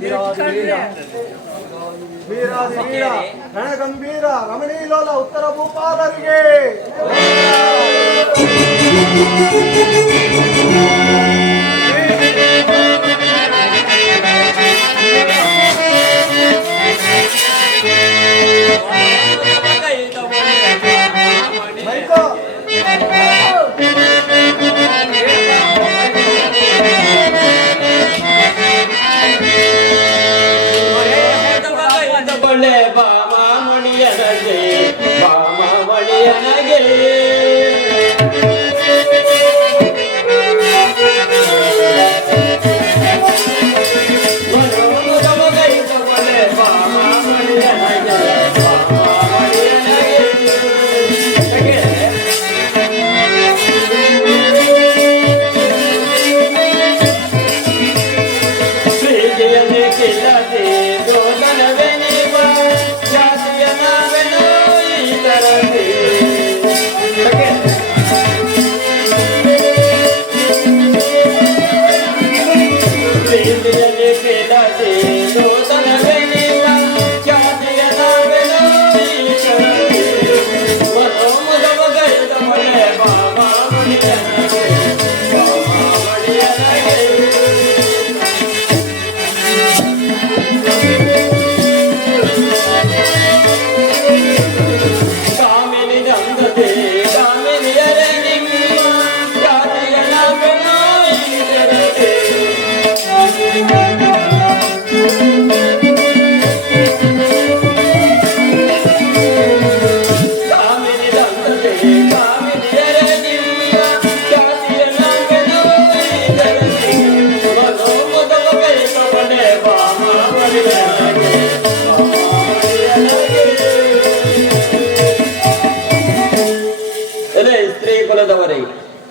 ವೀರ ರಣಗಂಭೀರ ರಮಣೀಲೋಲ ಉತ್ತರ ಭೂಪಾಲರಿಗೆ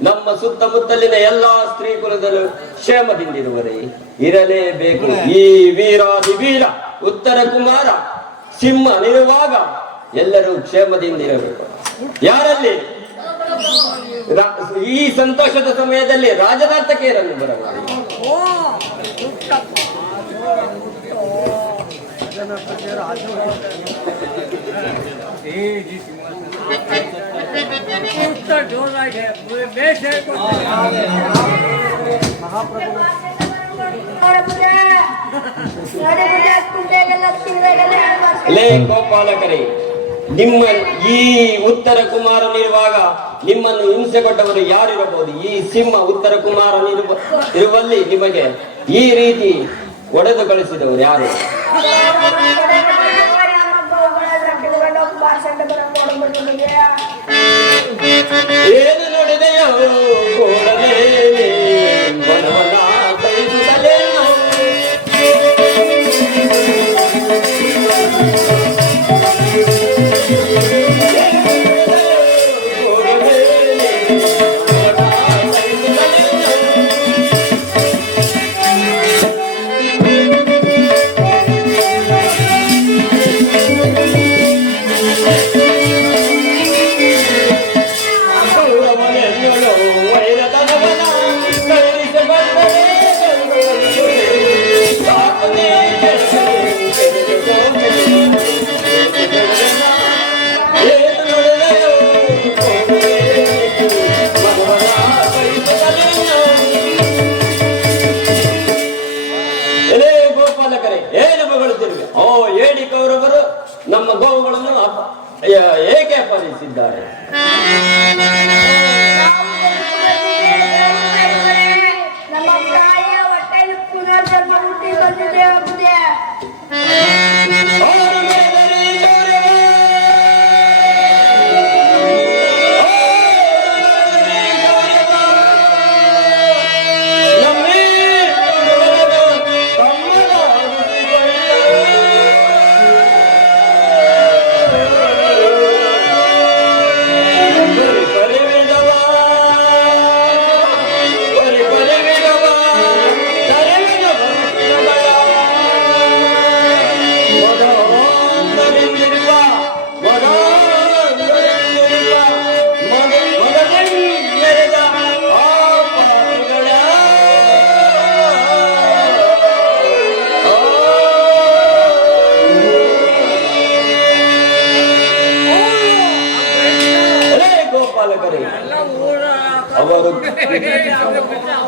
ನಮ್ಮ ಸುತ್ತಮುತ್ತಲಿನ ಎಲ್ಲಾ ಸ್ತ್ರೀ ಕುಲದಲ್ಲೂ ಕ್ಷೇಮದಿಂದಿರುವರೆ ಇರಲೇಬೇಕು. ಈ ವೀರಾದಿ ವೀರ ಉತ್ತರ ಕುಮಾರ ಸಿಂಹನಿರುವಾಗ ಎಲ್ಲರೂ ಕ್ಷೇಮದಿಂದಿರಬೇಕು. ಯಾರಲ್ಲಿ ಈ ಸಂತೋಷದ ಸಮಯದಲ್ಲಿ ರಾಜನರ್ತಕಿಯರನ್ನು ಬರಬಹುದು. ಗೋಪಾಲಕರೇ, ನಿಮ್ಮ ಈ ಉತ್ತರ ಕುಮಾರನಿರುವಾಗ ನಿಮ್ಮನ್ನು ಹಿಂಸೆ ಕೊಟ್ಟವರು ಯಾರಿರಬಹುದು? ಈ ಸಿಂಹ ಉತ್ತರ ಕುಮಾರನಿರುವಲ್ಲಿ ನಿಮಗೆ ಈ ರೀತಿ ಒಡೆದು ಕಳಿಸಿದವರು ಯಾರು? ಏನು ನೋಡಿದೆಯೋ ನಮ್ಮ ಗೋವುಗಳನ್ನು ಏಕೆ ಅಪಹರಿಸಿದ್ದಾರೆ?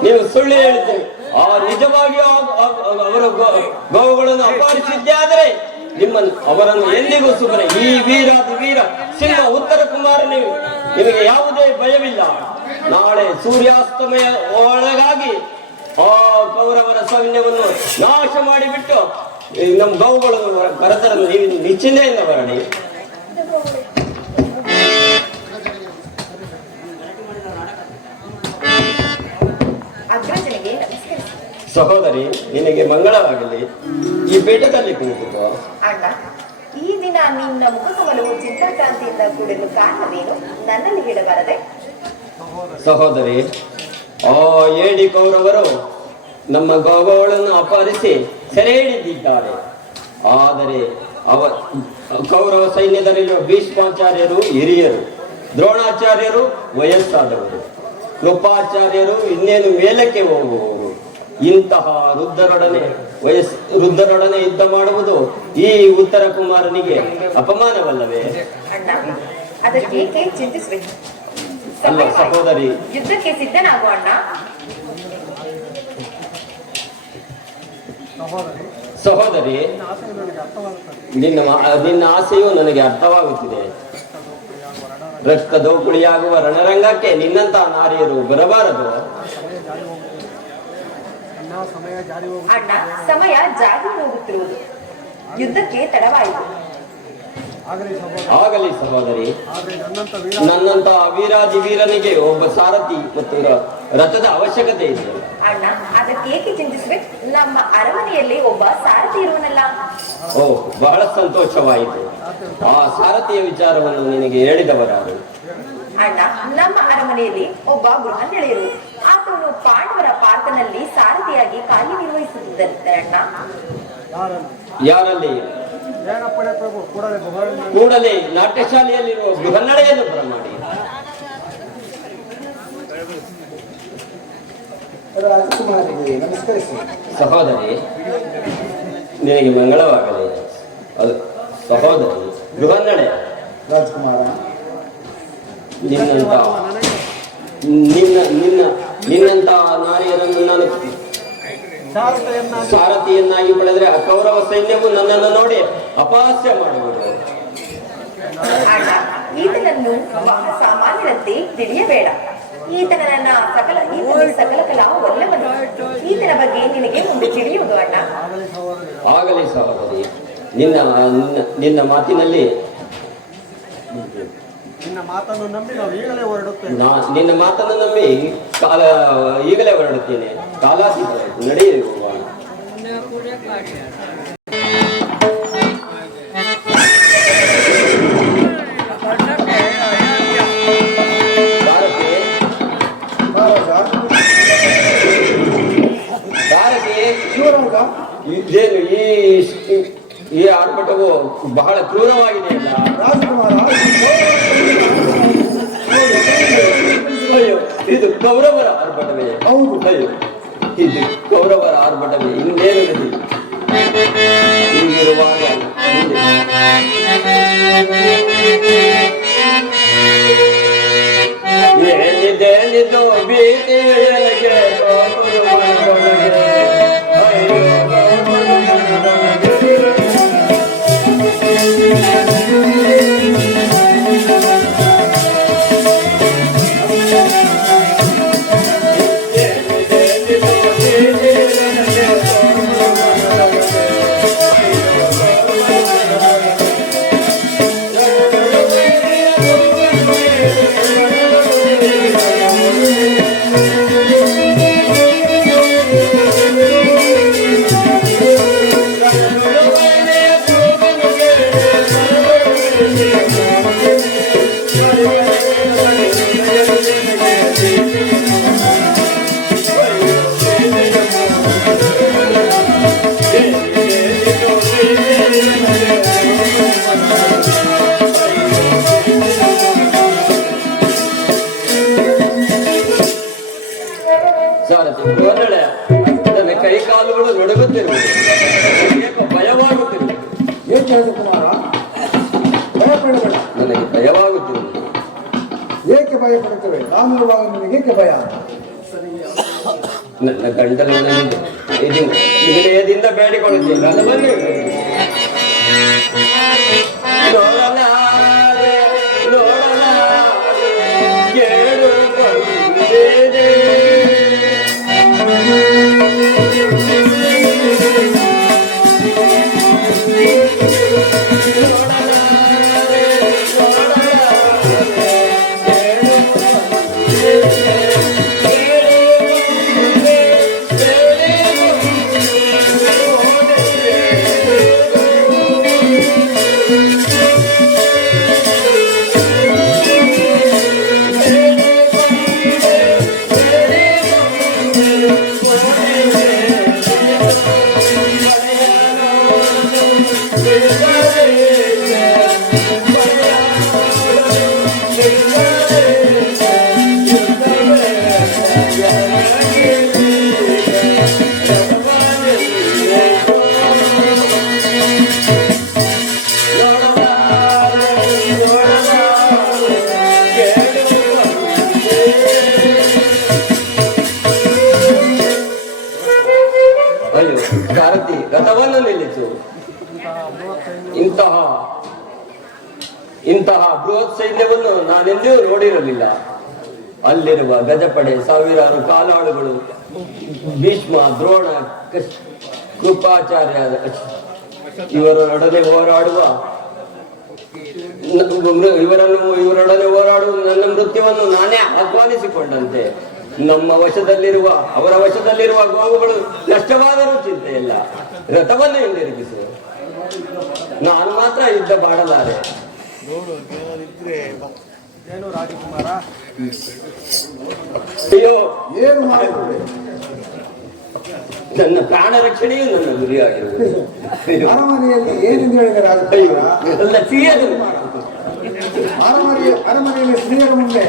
ನೀವು ಸುಳ್ಳು ಹೇಳಿದ್ದೀರಿ. ನಿಜವಾಗಿಯೂ ಅವರ ಗೋವುಗಳನ್ನು ಅಪಹರಿಸಿದ್ದೇ ಆದರೆ ಅವರನ್ನು ಎಂದಿಗೂ ಸುಮ್ಮನೆ ಈ ವೀರಾದಿ ವೀರ ಸಿಂಹ ಉತ್ತರ ಕುಮಾರ ನಿಮಗೆ ಯಾವುದೇ ಭಯವಿಲ್ಲ. ನಾಳೆ ಸೂರ್ಯಾಸ್ತಮಯ ಒಳಗಾಗಿ ಆ ಕೌರವರ ಸೈನ್ಯವನ್ನು ನಾಶ ಮಾಡಿಬಿಟ್ಟು ನಮ್ಮ ಗೋವುಗಳನ್ನು ಕರೆತರಲು ನೀವು ನಿಶ್ಚಿಂತೆಯಿಂದ ಬರಲಿ. ಸಹೋದರಿ, ನಿನಗೆ ಮಂಗಳವಾಗಲಿ. ಈ ಪೀಠದಲ್ಲಿ ಕುಳಿತುಕೋ. ಅಣ್ಣ, ಈ ದಿನ ನಿನ್ನ ಮುಖಕಮಲವು ಚಿಂತಾಕ್ರಾಂತಿಯಿಂದ ಕೂಡಲು ಕಾರಣವೇನು? ನನ್ನಲ್ಲಿ ಹೇಳಬಾರದೆ? ಸಹೋದರಿ, ಆ ಏಡಿ ಕೌರವರು ನಮ್ಮ ಗೋವುಗಳನ್ನು ಅಪಹರಿಸಿ ಸೆರೆ ಹಿಡಿದಿದ್ದಾರೆ. ಆದರೆ ಕೌರವ ಸೈನ್ಯದಲ್ಲಿರುವ ಭೀಷ್ಮಾಚಾರ್ಯರು ಹಿರಿಯರು, ದ್ರೋಣಾಚಾರ್ಯರು ವಯಸ್ಸಾದವರು, ಕೃಪಾಚಾರ್ಯರು ಇನ್ನೇನು ಮೇಲಕ್ಕೆ ಹೋಗುವವರು. ಇಂತಹ ವೃದ್ಧರೊಡನೆ ಯುದ್ಧ ಮಾಡುವುದು ಈ ಉತ್ತರ ಕುಮಾರನಿಗೆ ಅಪಮಾನವಲ್ಲವೇ? ಅಣ್ಣ, ಅದಕ್ಕೇಕೆ ಚಿಂತಿಸಬೇಕು? ಅಲ್ಲ ಸಹೋದರಿ, ಯುದ್ಧಕ್ಕೆ ಸಿದ್ಧನಾಗು ಅಣ್ಣ. ಸಹೋದರಿ, ನಿನ್ನ ಆಸೆಯು ನನಗೆ ಅರ್ಥವಾಗುತ್ತಿದೆ. ರಕ್ತ ದೋಕುಳಿಯಾಗುವ ರಣರಂಗಕ್ಕೆ ನಿನ್ನಂತಹ ನಾರಿಯರು ಬರಬಾರದು. ಅಣ್ಣ, ಸಮಯ ಜಾರಿ ಹೋಗುತ್ತಿರುವುದು. ಯುದ್ಧಕ್ಕೆ ತಡವಾಯಿತು. ಆಗಲಿ ಸಹೋದರಿ, ನನ್ನಂತ ವೀರಾದಿ ವೀರನಿಗೆ ಒಬ್ಬ ಸಾರಥಿ ಮತ್ತು ರಥದ ಅವಶ್ಯಕತೆ ಇದೆ. ಅಣ್ಣ, ಅದಕ್ಕೆ ಏಕೆ ಚಿಂತಿಸಬೇಕು? ನಮ್ಮ ಅರಮನೆಯಲ್ಲಿ ಒಬ್ಬ ಸಾರಥಿ ಇರುವನಲ್ಲ. ಓ, ಬಹಳ ಸಂತೋಷವಾಯಿತು. ಆ ಸಾರಥಿಯ ವಿಚಾರವನ್ನು ನಿನಗೆ ಹೇಳಿದವರಾರು? ಅಣ್ಣ, ನಮ್ಮ ಅರಮನೆಯಲ್ಲಿ ಒಬ್ಬ ಗೃಹನಳೆಯರು. ಆತನು ಪಾಂಡವರ ಪಾರ್ಥನಲ್ಲಿ ಸಾರಥಿಯಾಗಿ ಕಾರ್ಯನಿರ್ವಹಿಸುತ್ತಿದ್ದಂತೆ. ಅಣ್ಣ, ಯಾರಲ್ಲಿ? ಕೂಡಲೇ ನಾಟ್ಯಶಾಲೆಯಲ್ಲಿರುವ ಗೃಹನಳೆಯನ್ನು ಬರಮಾಡಿ. ಸಹೋದರಿ, ನಿನಗೆ ಮಂಗಳವಾಗಲಿ. ಅದು ಸಹೋದರಿ, ಗೃಹನಳೆ ರಾಜಕುಮಾರ, ನಿನ್ನಂತ ನಾರಿಯರನ್ನು ನಾನು ಸಾರಥಿಯನ್ನಾಗಿ ಪಡೆದ್ರೆ ಆ ಕೌರವ ಸೈನ್ಯವು ನನ್ನನ್ನು ನೋಡಿ ಅಪಹಾಸ್ಯ ಮಾಡುವುದು. ಈತನನ್ನು ಸಾಮಾನ್ಯರಂತೆ ತಿಳಿಯಬೇಡ. ಈತನ ಸಕಲ ಕಲಾ ಒಲ್ಲವನು. ಈತನ ಬಗ್ಗೆ ನಿನಗೆ ಮುಂದೆ ತಿಳಿಯುವುದು ಅಣ್ಣ. ಆಗಲಿ ಸಹೋದರಿ, ನಿನ್ನ ಮಾತಿನಲ್ಲಿ ನಿನ್ನ ಮಾತನ್ನು ನಂಬಿ ನಾವು ಈಗಲೇ ಹೊರಡುತ್ತೇವೆ. ನಿನ್ನ ಮಾತನ್ನು ನಂಬಿ ಈಗಲೇ ಹೊರಡುತ್ತೇನೆ. ಕಾಲಾತೀತ ನಡೆಯಿರಿ ಹೋಗುವ. ಇದೇನು ಈ ಆರ್ಭಟವು ಬಹಳ ಕ್ರೂರವಾಗಿದೆಯಲ್ಲ ರಾಜಕುಮಾರ. ಅಯ್ಯೋ, ಇದು ಕೌರವರ ಆರ್ಭಟವೇ? ಹೌದು. ಅಯ್ಯೋ, ಇದು ಕೌರವರ ಆರ್ಭಟವೇ? ಇನ್ನೇನು ಹೀಗಿರುವಾಗ ಏನಿದೇನಿದು ಭೀತಿ ನನಗೆ ನನ್ನ ಕೈ ಕಾಲುಗಳು ನಡುಗುತ್ತಿರುವುದು, ಭಯವಾಗುತ್ತಿರುವುದು. ಏಕೆ ರಾಜಕುಮಾರ, ಭಯಪಡಬೇಡ. ನನಗೆ ಭಯವಾಗುತ್ತಿರುವುದು. ಏಕೆ ಭಯ ಪಡುತ್ತೇವೆ? ನಾನು ನಿನಗೆ ಏಕೆ ಭಯ? ನನ್ನ ಗಂಡನನ್ನು ವಿನಯದಿಂದ ಬೇಡಿಕೊಳ್ಳುತ್ತೇನೆ. ರಥವನ್ನು ನೋಡಲಾರೆ ನೋಡಲಾರೆ ಕೇಳುತ್ತೇನೆ. ಅಯ್ಯೋ ಸಾರಥಿ, ರಥವನ್ನು ನಿಲ್ಲಿಸು. ಇಂತಹ ಬೃಹತ್ ಸೈನ್ಯವನ್ನು ನಾನೆಂದೂ ನೋಡಿರಲಿಲ್ಲ. ಅಲ್ಲಿರುವ ಗಜಪಡೆ, ಸಾವಿರಾರು ಕಾಲಾಳುಗಳು, ಭೀಷ್ಮ, ದ್ರೋಣ, ಕೃಪಾಚಾರ್ಯ ಇವರೊಡನೆ ಹೋರಾಡುವ ನನ್ನ ಮೃತ್ಯುವನ್ನು ನಾನೇ ಆಹ್ವಾನಿಸಿಕೊಂಡಂತೆ. ನಮ್ಮ ವಶದಲ್ಲಿರುವ, ಅವರ ವಶದಲ್ಲಿರುವ ಗೋವುಗಳು ನಷ್ಟವಾದರೂ ಚಿಂತೆಯಿಲ್ಲ. ರಥವನ್ನು ಹಿಂದಿರುಗಿಸು. ನಾನು ಮಾತ್ರ ಯುದ್ಧ ಮಾಡಲಾರೆ. ಏನು ರಾಜಕುಮಾರ, ಅಯ್ಯೋ, ಏನು ಮಾಡುತ್ತದೆ? ನನ್ನ ಪ್ರಾಣ ರಕ್ಷಣೆಯು ನನ್ನ ಗುರಿಯಾಗಿರುವುದು. ಅರಮನೆಯಲ್ಲಿ ಏನೆಂದು ಹೇಳಿದ ರಾಜಕುಮಾರ? ಎಲ್ಲ ಸಿಹಿಯದು. ಅರಮನೆಯಲ್ಲಿ ಸ್ತ್ರೀಯರ ಮುಂದೆ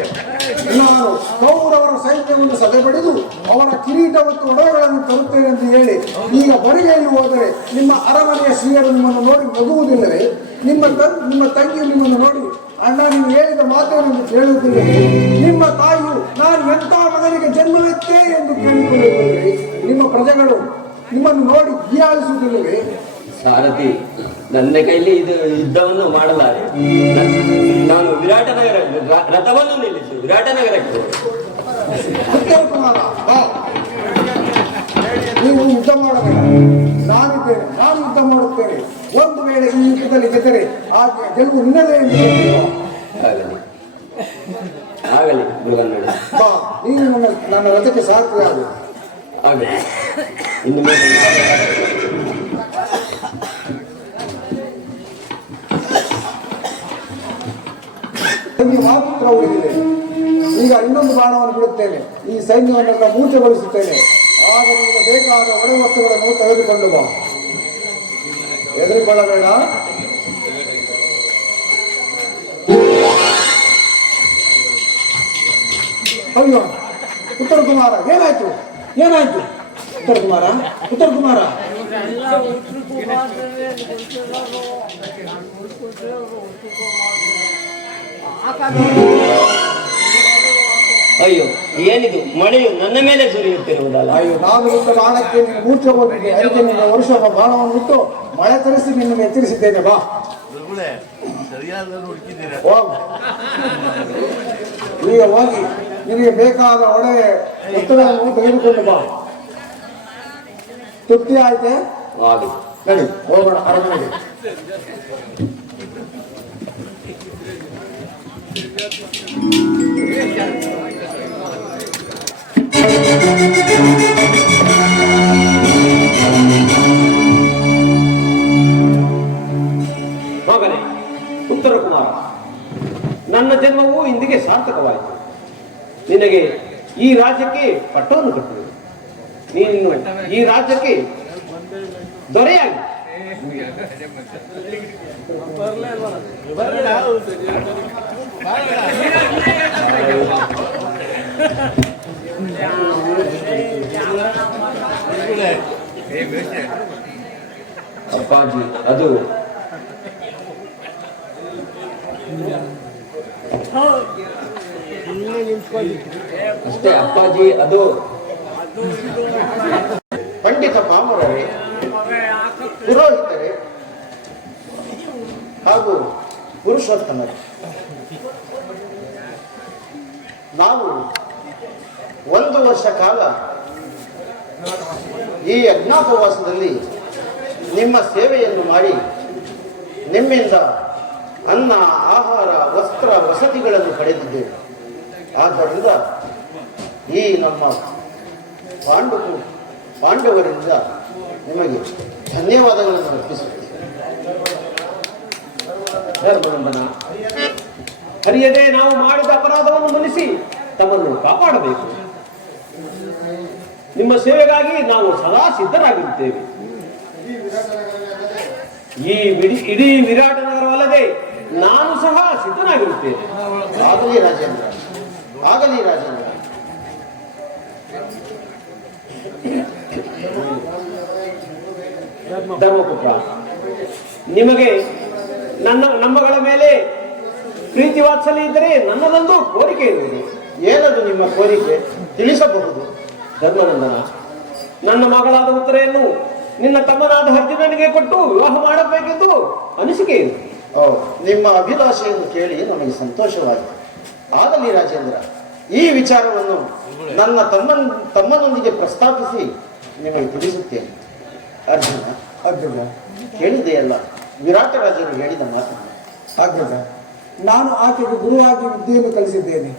ನಾನು ಕೌರವರ ಸೈನ್ಯವನ್ನು ಸದೆಬಡಿದು ಅವರ ಕಿರೀಟ ಮತ್ತು ಒಡವೆಗಳನ್ನು ತರುತ್ತೇನೆ ಎಂದು ಹೇಳಿ ಈಗ ಬರಿಗೆಯಲ್ಲಿ ಹೋದರೆ ನಿಮ್ಮ ಅರಮನೆಯ ಸ್ತ್ರೀಯರು ನಿಮ್ಮನ್ನು ನೋಡಿ ನಗುವುದಿಲ್ಲವೇ? ನಿಮ್ಮ ತಂಗಿಯು ನಿಮ್ಮನ್ನು ನೋಡಿ ಅಣ್ಣ ನೀವು ಹೇಳಿದ ಮಾತೇನೆಂದು ಕೇಳುವುದಿಲ್ಲ. ನಿಮ್ಮ ತಾಯಿಯು ನಾನು ಎಂಥ ಮಗನಿಗೆ ಜನ್ಮವೆತ್ತೇ ಎಂದು ಕೇಳಿಕೊಳ್ಳುವುದಿಲ್ಲವೇ? ನಿಮ್ಮ ಪ್ರಜೆಗಳು ನಿಮ್ಮನ್ನು ನೋಡಿ ಹೀಯಾಳಿಸುವುದಿಲ್ಲವೇ? ಸಾರಥಿ, ನನ್ನ ಕೈಲಿ ಇದು ಯುದ್ಧವನ್ನು ಮಾಡಲಾರೆ. ನಾನು ವಿರಾಟನಗರ ರಥವನ್ನು ನಿಲ್ಲಿಸು. ವಿರಾಟನಗರಕ್ಕೆ ಉತ್ತರ ಕುಮಾರ, ನೀವು ಯುದ್ಧ ಮಾಡಬೇಡ, ನಾನಿದ್ದೇನೆ, ನಾನು ಯುದ್ಧ ಮಾಡುತ್ತೇನೆ. ಒಂದು ವೇಳೆ ಈ ಯುದ್ಧದಲ್ಲಿ ಗೆದ್ದರೆ ಆ ಗೆಲುವು ನಿನ್ನದೇ ಎಂದು ಆಗಲಿ ಆಗಲಿ ಮೃಗನ್ನಡಿ. ನೀನು ನನ್ನ ರಥಕ್ಕೆ ಸಾರ್ಥಿಯಾಗು. ಆಗಲಿ. ಇನ್ನು ಮೇಲೆ ಮಾತ್ರ ಉಳಿದಿದೆ. ಈಗ ಇನ್ನೊಂದು ಬಾಣವನ್ನು ಬಿಡುತ್ತೇನೆ, ಈ ಸೈನ್ಯವನ್ನೆಲ್ಲ ಮೂರ್ಛೆಗೊಳಿಸುತ್ತೇನೆ. ಆಗ ನಿಮಗೆ ಬೇಕಾದ ಒಳ ವಸ್ತುಗಳನ್ನು ತೆಗೆದುಕೊಂಡು ಬಾ. ಹೆದರಿಕೊಳ್ಳಬೇಡ. ಅಯ್ಯೋ ಉತ್ತರ ಕುಮಾರ, ಏನಾಯ್ತು? ಉತ್ತರ ಕುಮಾರ ಅಯ್ಯೋ, ಏನಿದು? ಮಳೆಯು ನನ್ನ ಮೇಲೆ ಸುರಿಯುತ್ತಿರುವುದಲ್ಲ. ಅಯ್ಯೋ, ನಾನು ಬಿಟ್ಟ ಬಾಣಕ್ಕೆ ನೀನು ಮೂರ್ಛೆ ಹೋಗಿದ್ದೆ. ಅದಕ್ಕೆ ನಿನ್ನ ವರ್ಷ ಬಾಣವನ್ನು ಬಿಟ್ಟು ಮಳೆ ತರಿಸಿ ನಿನ್ನನ್ನು ಎಚ್ಚರಿಸಿದ್ದೇನೆ. ಬಾ, ಈಗ ಹೋಗಿ ನಿನಗೆ ಬೇಕಾದ ಒಡವೆ ವಸ್ತುಗಳನ್ನು ತೆಗೆದುಕೊಂಡು ಬಾ. ತೃಪ್ತಿ ಆಯ್ತೆ? ನಡಿ ಹೋಗೋಣ ಅರಮನೆಗೆ. ಮಗನೇ ಉತ್ತರ ಕುಮಾರ, ನನ್ನ ಜನ್ಮವು ಇಂದಿಗೆ ಸಾರ್ಥಕವಾಯಿತು. ನಿನಗೆ ಈ ರಾಜ್ಯಕ್ಕೆ ಪಟ್ಟವನ್ನು ಕಟ್ಟುವುದು. ನೀನು ಈ ರಾಜ್ಯಕ್ಕೆ ದೊರೆಯಾಗಿ ಅಪ್ಪಾಜಿ, ಅದು ಅಷ್ಟೇ ಅಪ್ಪಾಜಿ, ಅದು ಪಂಡಿತ ಪಾಮರರೇ, ಪುರೋಹಿತರೇ ಹಾಗೂ ಪುರುಷೋತ್ತಮರೇ, ನಾವು 1 ವರ್ಷ ಕಾಲ ಈ ಅಜ್ಞಾತವಾಸದಲ್ಲಿ ನಿಮ್ಮ ಸೇವೆಯನ್ನು ಮಾಡಿ ನಿಮ್ಮಿಂದ ಅನ್ನ, ಆಹಾರ, ವಸ್ತ್ರ, ವಸತಿಗಳನ್ನು ಪಡೆದಿದ್ದೇವೆ. ಆದ್ದರಿಂದ ಈ ನಮ್ಮ ಪಾಂಡವರಿಂದ ನಿಮಗೆ ಧನ್ಯವಾದಗಳನ್ನು ಅರ್ಪಿಸುತ್ತೇವೆ. ಧರ್ಮನಂದನ, ಹರಿಯದೆ ನಾವು ಮಾಡಿದ ಅಪರಾಧವನ್ನು ಮನ್ನಿಸಿ ತಮ್ಮನ್ನು ಕಾಪಾಡಬೇಕು. ನಿಮ್ಮ ಸೇವೆಗಾಗಿ ನಾವು ಸದಾ ಸಿದ್ಧರಾಗಿರುತ್ತೇವೆ. ಈ ಇಡೀ ವಿರಾಟ ನಗರವಲ್ಲದೆ ನಾನು ಸಹ ಸಿದ್ಧನಾಗಿರುತ್ತೇನೆ. ಆಗಲಿ ರಾಜೇಂದ್ರ, ಆಗಲಿ ರಾಜೇಂದ್ರ. ಧರ್ಮಪುತ್ರ, ನಿಮಗೆ ನಮ್ಮಗಳ ಮೇಲೆ ಪ್ರೀತಿ ವಾತ್ಸಲ್ಯ ಇದ್ದರೆ ನನ್ನದೊಂದು ಕೋರಿಕೆ ಇರುವುದು. ಏನದು ನಿಮ್ಮ ಕೋರಿಕೆ? ತಿಳಿಸಬಹುದು. ಧರ್ಮನಂದನ, ನನ್ನ ಮಗಳಾದ ಉತ್ತರೆಯನ್ನು ನಿನ್ನ ತಮ್ಮನಾದ ಅರ್ಜುನನಿಗೆ ಕೊಟ್ಟು ವಿವಾಹ ಮಾಡಬೇಕೆಂದು ಅನಿಸಿಕೆ ಇದೆ. ನಿಮ್ಮ ಅಭಿಲಾಷೆಯನ್ನು ಕೇಳಿ ನಮಗೆ ಸಂತೋಷವಾಯಿತು. ಆಗಲಿ ರಾಜೇಂದ್ರ, ಈ ವಿಚಾರವನ್ನು ನನ್ನ ತಮ್ಮನೊಂದಿಗೆ ಪ್ರಸ್ತಾಪಿಸಿ ನಿಮಗೆ ತಿಳಿಸುತ್ತೇನೆ. ಅಗ್ರಜ, ಕೇಳಿದೆಯಲ್ಲ ವಿರಾಟ ರಾಜರು ಹೇಳಿದ ಮಾತನ್ನು. ಅಗ್ರಜ, ನಾನು ಆಕೆಗೆ ಗುರುವಾಗಿ ವಿದ್ಯೆಯನ್ನು ಕಲಿಸಿದ್ದೇನೆ.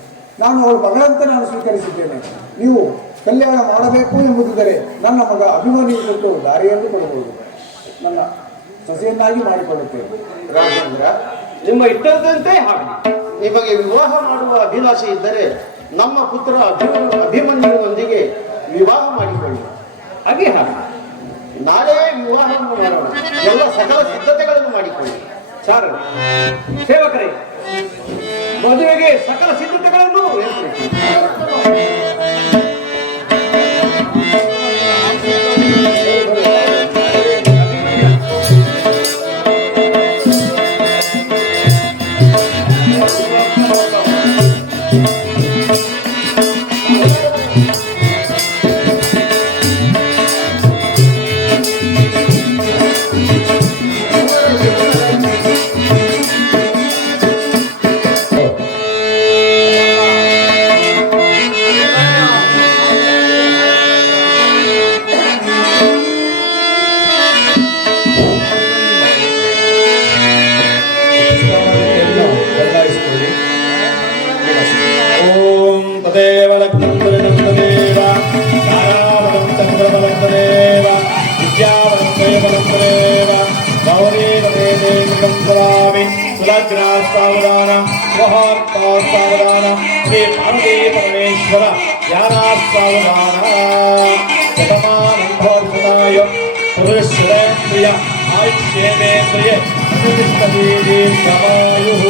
ನಾನು ಅವಳ ಮಗಳಂತೆ ನಾನು ಸ್ವೀಕರಿಸಿದ್ದೇನೆ. ನೀವು ಕಲ್ಯಾಣ ಮಾಡಬೇಕು ಎಂಬುದಿದ್ದರೆ ನನ್ನ ಮಗ ಅಭಿಮನ್ಯು ಕೊಟ್ಟು ದಾರಿಯನ್ನು ಕೊಡಬಹುದು. ನನ್ನ ಸೊಸೆಯನ್ನಾಗಿ ಮಾಡಿಕೊಳ್ಳುತ್ತೇನೆ. ರಾಜೇಂದ್ರ, ನಿಮ್ಮ ಇಷ್ಟದಂತೆ ಹಾಗೆ ನಿಮಗೆ ವಿವಾಹ ಮಾಡುವ ಅಭಿಲಾಷೆ ಇದ್ದರೆ ನಮ್ಮ ಪುತ್ರ ಅಭಿಮನ್ಯುವಿನೊಂದಿಗೆ ವಿವಾಹ ಮಾಡಿಕೊಳ್ಳಿ. ಹಾಗೆ ಹಾಗೆ ನಾಳೆ ವಿವಾಹವನ್ನು ಮಾಡೋಣ. ಎಲ್ಲ ಸಕಲ ಸಿದ್ಧತೆಗಳನ್ನು ಮಾಡಿಕೊಳ್ಳಿ. ಚಾರಣ ಸೇವಕರೇ, ಮದುವೆಗೆ ಸಕಲ ಸಿದ್ಧತೆಗಳನ್ನು ಏರ್ಪಡಿಸಿ. तदेव लग्नं तदेव तारावनं चन्द्रवनं तदेव विद्यावनं देवनं तदेव गौरीव देवं स्वामि सुलग्नास्तावदान स्वहार्तास्तावदान श्री पार्वती परमेश्वर ज्ञानास्तावदान शतमानन्दोर्षदाय पुरुषेन्द्रिय आयुष्येन्द्रिय प्रतिष्ठति दीर्घायुः